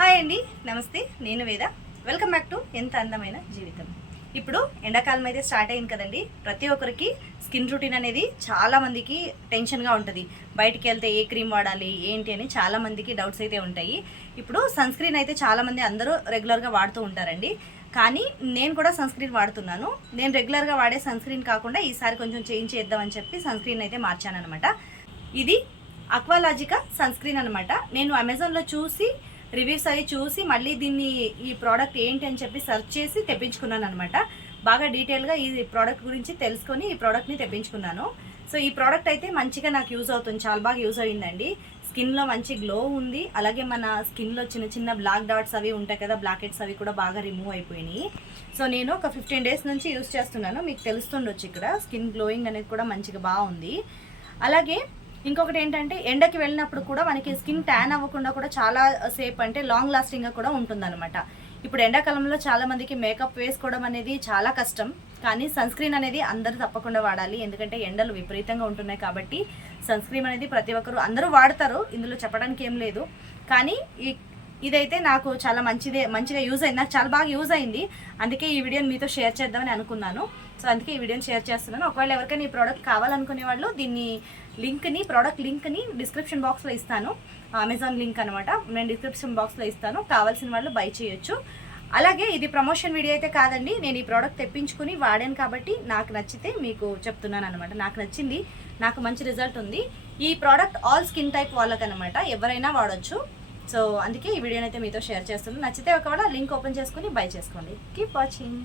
Hi అండి నమస్తే నేను వేద. వెల్కమ్ బ్యాక్ టు ఎంత అందమైన జీవితం. ఇప్పుడు ఎండాకాలం అయితే స్టార్ట్ అయింది కదండి. ప్రతి ఒక్కరికి స్కిన్ రొటీన్ అనేది చాలామందికి టెన్షన్గా ఉంటుంది. బయటికి వెళ్తే ఏ క్రీమ్ వాడాలి ఏంటి అని చాలామందికి డౌట్స్ అయితే ఉంటాయి. ఇప్పుడు సన్ స్క్రీన్ అయితే చాలామంది అందరూ రెగ్యులర్గా వాడుతూ ఉంటారండి. కానీ నేను కూడా సన్ స్క్రీన్ వాడుతున్నాను. నేను రెగ్యులర్గా వాడే సన్ స్క్రీన్ కాకుండా ఈసారి కొంచెం చేంజ్ చేద్దామని చెప్పి సన్ స్క్రీన్ అయితే మార్చాను అనమాట ఇది అక్వాలాజికా సన్ స్క్రీన్ అనమాట నేను అమెజాన్లో చూసి రివ్యూస్ అవి చూసి మళ్ళీ దీన్ని ఈ ప్రోడక్ట్ ఏంటి అని చెప్పి సెర్చ్ చేసి తెప్పించుకున్నాను అనమాట బాగా డీటెయిల్గా ఈ ప్రోడక్ట్ గురించి తెలుసుకొని ఈ ప్రోడక్ట్ని తెప్పించుకున్నాను. సో ఈ ప్రోడక్ట్ అయితే మంచిగా నాకు యూజ్ అవుతుంది. చాలా బాగా యూజ్ అయ్యిందండి స్కిన్లో మంచి గ్లో ఉంది. అలాగే మన స్కిన్లో చిన్న చిన్న బ్లాక్ డాట్స్ అవి ఉంటాయి కదా బ్లాకెట్స్ అవి కూడా బాగా రిమూవ్ అయిపోయినాయి. సో నేను ఒక ఫిఫ్టీన్ డేస్ నుంచి యూజ్ చేస్తున్నాను. మీకు తెలుస్తుండొచ్చు ఇక్కడ. స్కిన్ గ్లోయింగ్ అనేది కూడా మంచిగా బాగుంది. అలాగే ఇంకొకటి ఏంటంటే ఎండకి వెళ్ళినప్పుడు కూడా మనకి స్కిన్ ట్యాన్ అవ్వకుండా కూడా చాలా సేపు అంటే లాంగ్ లాస్టింగ్గా కూడా ఉంటుందన్నమాట. ఇప్పుడు ఎండాకాలంలో చాలా మందికి మేకప్ వేసుకోవడం అనేది చాలా కష్టం. కానీ సన్ స్క్రీన్ అనేది అందరూ తప్పకుండా వాడాలి. ఎందుకంటే ఎండలు విపరీతంగా ఉంటున్నాయి కాబట్టి సన్ స్క్రీన్ అనేది ప్రతి ఒక్కరు అందరూ వాడతారు. ఇందులో చెప్పడానికి ఏం లేదు. కానీ ఈ ఇదైతే నాకు చాలా మంచిదే మంచిగా యూజ్ అయింది. నాకు చాలా బాగా యూజ్ అయింది. అందుకే ఈ వీడియోని మీతో షేర్ చేద్దామని అనుకున్నాను. సో అందుకే ఈ వీడియోని షేర్ చేస్తున్నాను. ఒకవేళ ఎవరికైనా ఈ ప్రోడక్ట్ కావాలనుకునే వాళ్ళు దీన్ని లింక్ని ప్రోడక్ట్ లింక్ని డిస్క్రిప్షన్ బాక్స్లో ఇస్తాను. అమెజాన్ లింక్ అనమాట నేను డిస్క్రిప్షన్ బాక్స్లో ఇస్తాను. కావాల్సిన వాళ్ళు బై చేయొచ్చు. అలాగే ఇది ప్రమోషన్ వీడియో అయితే కాదండి. నేను ఈ ప్రోడక్ట్ తెప్పించుకుని వాడాను కాబట్టి నాకు నచ్చితే మీకు చెప్తున్నాను అనమాట నాకు నచ్చింది. నాకు మంచి రిజల్ట్ ఉంది. ఈ ప్రోడక్ట్ ఆల్ స్కిన్ టైప్ వాళ్ళకనమాట ఎవరైనా వాడొచ్చు. సో అందుకే ఈ వీడియోని అయితే మీతో షేర్ చేస్తున్నాను. నచ్చితే ఒకవేళ లింక్ ఓపెన్ చేసుకుని బై చేసుకోండి. Keep watching